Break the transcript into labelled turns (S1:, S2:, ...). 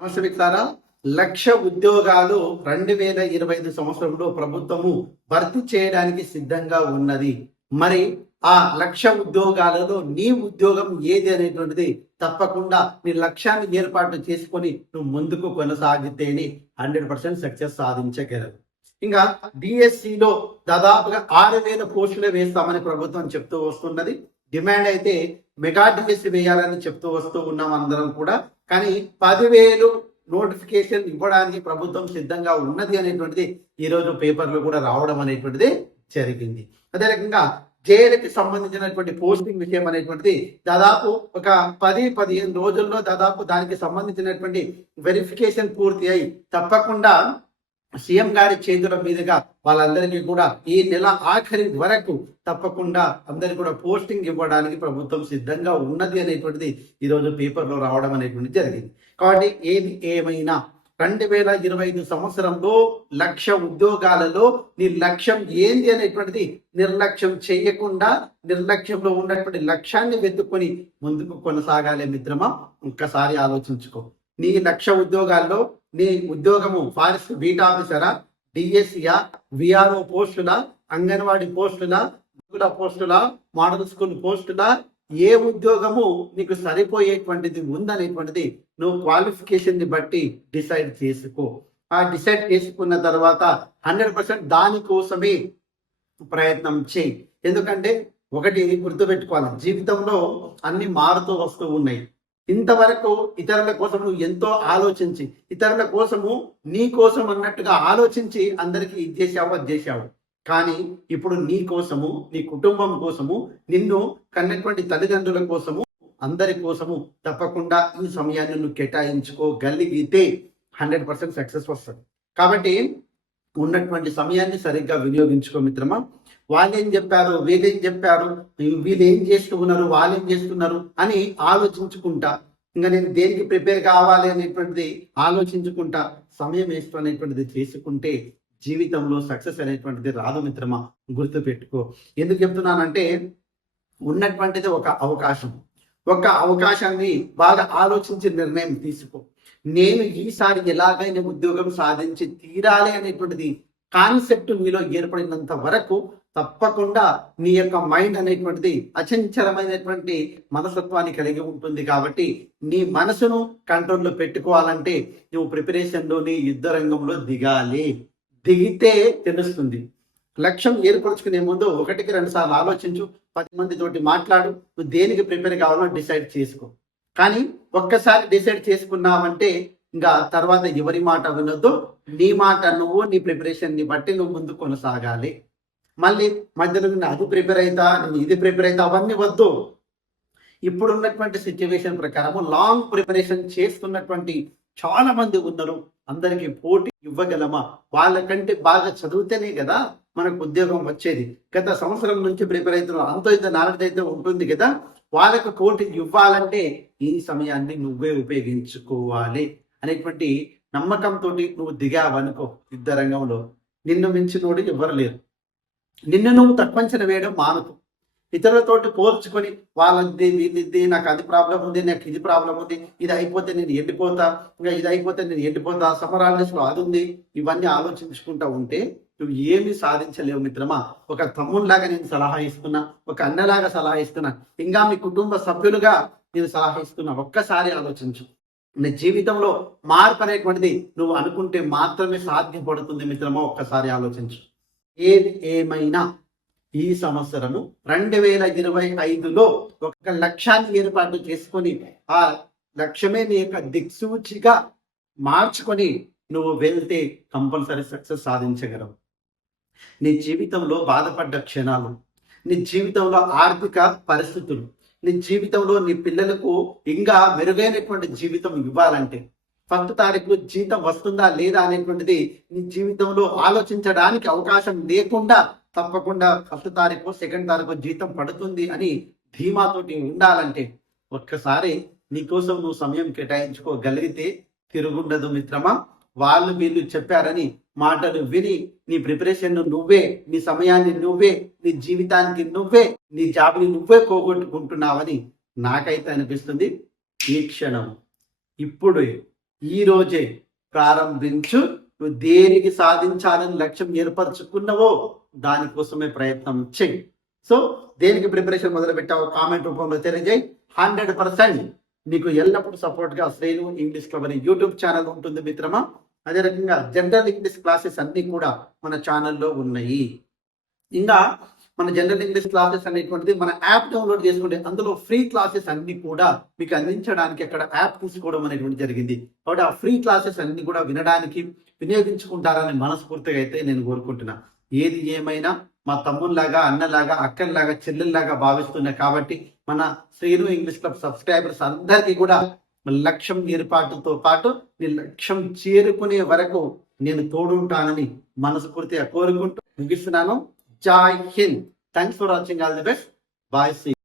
S1: నమస్తే మిత్రారా లక్ష ఉద్యోగాలు రెండు వేల ఇరవై ఐదు సంవత్సరంలో ప్రభుత్వము భర్తీ చేయడానికి సిద్ధంగా ఉన్నది. మరి ఆ లక్ష ఉద్యోగాలలో నీ ఉద్యోగం ఏది అనేటువంటిది తప్పకుండా నీ లక్ష్యాన్ని ఏర్పాటు చేసుకొని నువ్వు ముందుకు కొనసాగితేనే హండ్రెడ్ పర్సెంట్ సక్సెస్ సాధించగలరు ఇంకా డిఎస్సిలో దాదాపుగా ఆరు వేల పోస్టులు వేస్తామని ప్రభుత్వం చెప్తూ వస్తున్నది. డిమాండ్ అయితే మెగా డిఎస్సి వేయాలని చెప్తూ వస్తూ ఉన్నాం అందరం కూడా. కానీ పదివేలు నోటిఫికేషన్ ఇవ్వడానికి ప్రభుత్వం సిద్ధంగా ఉన్నది అనేటువంటిది ఈ రోజు పేపర్లో కూడా రావడం అనేటువంటిది జరిగింది. అదే రకంగా జైలుకి సంబంధించినటువంటి పోస్టింగ్ విషయం అనేటువంటిది దాదాపు ఒక పది పదిహేను రోజుల్లో దాదాపు దానికి సంబంధించినటువంటి వెరిఫికేషన్ పూర్తి అయి తప్పకుండా సీఎం గారి చేతుల మీదుగా వాళ్ళందరికీ కూడా ఈ నెల ఆఖరి వరకు తప్పకుండా అందరికి కూడా పోస్టింగ్ ఇవ్వడానికి ప్రభుత్వం సిద్ధంగా ఉన్నది అనేటువంటిది ఈరోజు పేపర్లో రావడం అనేటువంటిది జరిగింది. కాబట్టి ఏది ఏమైనా రెండు వేల ఇరవై ఐదు సంవత్సరంలో లక్ష ఉద్యోగాలలో నీ లక్ష్యం ఏంది అనేటువంటిది నిర్లక్ష్యం చేయకుండా నిర్లక్ష్యంలో ఉన్నటువంటి లక్ష్యాన్ని వెతుక్కొని ముందుకు కొనసాగాలి మిత్రమా? ఒక్కసారి ఆలోచించుకో. నీ లక్ష ఉద్యోగాల్లో నీ ఉద్యోగము ఫారెస్ట్ బీట్ ఆఫీసరా డిఎస్సియా విఆర్ఓ పోస్టుల అంగన్వాడీ పోస్టుల గురుకుల పోస్టుల మోడల్ స్కూల్ పోస్టుల ఏ ఉద్యోగము నీకు సరిపోయేటువంటిది ఉందనేటువంటిది నువ్వు క్వాలిఫికేషన్ని బట్టి డిసైడ్ చేసుకో. ఆ డిసైడ్ చేసుకున్న తర్వాత హండ్రెడ్ పర్సెంట్ దానికోసమే ప్రయత్నం చేయి. ఎందుకంటే ఒకటి గుర్తుపెట్టుకోవాలి జీవితంలో అన్ని మారుతూ వస్తూ ఉన్నాయి. ఇంతవరకు ఇతరుల కోసం నువ్వు ఎంతో ఆలోచించి ఇతరుల కోసము నీ కోసం అన్నట్టుగా ఆలోచించి అందరికి ఇది చేశావు అది చేశావు. కానీ ఇప్పుడు నీ కోసము నీ కుటుంబం కోసము నిన్ను కన్నటువంటి తల్లిదండ్రుల కోసము అందరి కోసము తప్పకుండా ఈ సమయాన్ని నువ్వు కేటాయించుకోగలిగితే హండ్రెడ్ పర్సెంట్ సక్సెస్ వస్తుంది. కాబట్టి ఉన్నటువంటి సమయాన్ని సరిగ్గా వినియోగించుకో మిత్రమా. వాళ్ళేం చెప్పారు? వీళ్ళేం చెప్పారు? వీళ్ళు ఏం చేస్తున్నారు? వాళ్ళు ఏం చేస్తున్నారు? అని ఆలోచించుకుంటా. ఇంకా నేను దేనికి ప్రిపేర్ కావాలి అనేటువంటిది ఆలోచించుకుంటా. సమయం వేస్ట్ అనేటువంటిది చేసుకుంటే జీవితంలో సక్సెస్ అనేటువంటిది రాదు మిత్రమా? గుర్తు పెట్టుకో ఎందుకు చెప్తున్నానంటే ఉన్నటువంటిది ఒక అవకాశం. ఒక అవకాశాన్ని బాగా ఆలోచించి నిర్ణయం తీసుకో. నేను ఈసారి ఎలాగైనా ఉద్యోగం సాధించి తీరాలి అనేటువంటిది కాన్సెప్ట్ మీలో ఏర్పడినంత వరకు తప్పకుండా నీ యొక్క మైండ్ అనేటువంటిది అచంచలమైనటువంటి మనసత్వాన్ని కలిగి ఉంటుంది కాబట్టి నీ మనసును కంట్రోల్లో పెట్టుకోవాలంటే నువ్వు ప్రిపరేషన్లోని యుద్ధ రంగంలో దిగాలి. దిగితే తెలుస్తుంది. లక్ష్యం ఏర్పరచుకునే ముందు ఒకటికి రెండు సార్లు ఆలోచించు పది మంది తోటి మాట్లాడు నువ్వు దేనికి ప్రిపేర్ కావాలో డిసైడ్ చేసుకో. కానీ ఒక్కసారి డిసైడ్ చేసుకున్నావంటే ఇంకా తర్వాత ఎవరి మాట వినొద్దు నీ మాట నువ్వు నీ ప్రిపరేషన్ని బట్టి నువ్వు ముందు కొనసాగాలి. మళ్ళీ మధ్యలో నేను అది ప్రిపేర్ అవుతా నేను ఇది ప్రిపేర్ అవుతా అవన్నీ వద్దు. ఇప్పుడున్నటువంటి సిచ్యువేషన్ ప్రకారము లాంగ్ ప్రిపరేషన్ చేస్తున్నటువంటి చాలా మంది ఉన్నారు. అందరికీ పోటీ ఇవ్వగలమా? వాళ్ళకంటే బాగా చదివితేనే కదా మనకు ఉద్యోగం వచ్చేది. గత సంవత్సరం నుంచి ప్రిపేర్ అవుతున్నారు అంత ఇంత నాలెడ్జ్ అయితే ఉంటుంది కదా. వాళ్ళకు పోటీ ఇవ్వాలంటే ఈ సమయాన్ని నువ్వే ఉపయోగించుకోవాలి అనేటువంటి నమ్మకంతో నువ్వు దిగావనుకో. యుద్ధ రంగంలో నిన్ను మించినోడు ఎవరు లేరు. నిన్ను నువ్వు తక్కువంచన వేయడం మానకు. ఇతరులతోటి పోల్చుకొని వాళ్ళది వీళ్ళది నాకు అది ప్రాబ్లం ఉంది నాకు ఇది ప్రాబ్లం ఉంది ఇది అయిపోతే నేను ఎండిపోతా ఇంకా ఇది అయిపోతే నేను ఎండిపోతా సమరాలనేస్లో అది ఉంది. ఇవన్నీ ఆలోచించుకుంటా ఉంటే నువ్వు ఏమీ సాధించలేవు మిత్రమా. ఒక తమ్ముళ్ళలాగా నేను సలహా ఇస్తున్నా ఒక అన్నలాగా సలహా ఇస్తున్నా ఇంకా మీ కుటుంబ సభ్యులుగా నేను సలహా ఇస్తున్నా ఒక్కసారి ఆలోచించు. నీ జీవితంలో మార్పు అనేటువంటిది నువ్వు అనుకుంటే మాత్రమే సాధ్యపడుతుంది మిత్రమా ఒక్కసారి ఆలోచించు. ఏది ఏమైనా ఈ సంవత్సరము రెండు వేల ఇరవై ఐదులో ఒక లక్ష్యాన్ని ఏర్పాటు చేసుకొని ఆ లక్ష్యమే నీ యొక్క దిక్సూచిగా మార్చుకొని నువ్వు వెళ్తే కంపల్సరీ సక్సెస్ సాధించగలవు. నీ జీవితంలో బాధపడ్డ క్షణాలు నీ జీవితంలో ఆర్థిక పరిస్థితులు నీ జీవితంలో నీ పిల్లలకు ఇంకా మెరుగైనటువంటి జీవితం ఇవ్వాలంటే ఫస్ట్ తారీఖు జీతం వస్తుందా లేదా అనేటువంటిది నీ జీవితంలో ఆలోచించడానికి అవకాశం లేకుండా తప్పకుండా ఫస్ట్ తారీఖు సెకండ్ తారీఖు జీతం పడుతుంది అని ధీమాతోటి ఉండాలంటే ఒక్కసారి నీకోసం నువ్వు సమయం కేటాయించుకోగలిగితే తిరుగుండదు మిత్రమా. వాళ్ళు వీళ్ళు చెప్పారని మాటలు విని నీ ప్రిపరేషన్ నువ్వే నీ సమయాన్ని నువ్వే నీ జీవితానికి నువ్వే నీ జాబ్ని నువ్వే పోగొట్టుకుంటున్నావని నాకైతే అనిపిస్తుంది. ఈ క్షణం ఇప్పుడు ఈ రోజే ప్రారంభించు. నువ్వు దేనికి సాధించాలని లక్ష్యం ఏర్పరచుకున్నావో దానికోసమే ప్రయత్నం చెయ్యి. సో దేనికి ప్రిపరేషన్ మొదలు పెట్టావో కామెంట్ రూపంలో తెలియజేయి. హండ్రెడ్ పర్సెంట్ నీకు ఎల్లప్పుడూ సపోర్ట్గా శ్రేణు ఇంగ్లీష్ క్లబ్ అనే యూట్యూబ్ ఛానల్ ఉంటుంది మిత్రమా? అదే రకంగా జనరల్ ఇంగ్లీష్ క్లాసెస్ అన్ని కూడా మన ఛానల్లో ఉన్నాయి. ఇంకా మన జనరల్ ఇంగ్లీష్ క్లాసెస్ అనేటువంటిది మన యాప్ డౌన్లోడ్ చేసుకుంటే అందులో ఫ్రీ క్లాసెస్ అన్ని కూడా మీకు అందించడానికి అక్కడ యాప్ తీసుకోవడం అనేటువంటి జరిగింది. కాబట్టి ఆ ఫ్రీ క్లాసెస్ అన్ని కూడా వినడానికి వినియోగించుకుంటారని మనస్ఫూర్తిగా అయితే నేను కోరుకుంటున్నా. ఏది ఏమైనా మా తమ్ముల్లాగా అన్నలాగా అక్కల్లాగా చెల్లెల్లాగా భావిస్తున్నా కాబట్టి మన శ్రీను ఇంగ్లీష్ క్లబ్ సబ్స్క్రైబర్స్ అందరికీ కూడా లక్ష్యం ఏర్పాటుతో పాటు నీ లక్ష్యం చేరుకునే వరకు నేను తోడుంటానని మనస్ఫూర్తిగా కోరుకుంటూ ముగిస్తున్నాను. Jai Hind. Thanks for watching. All the best. Bye. See.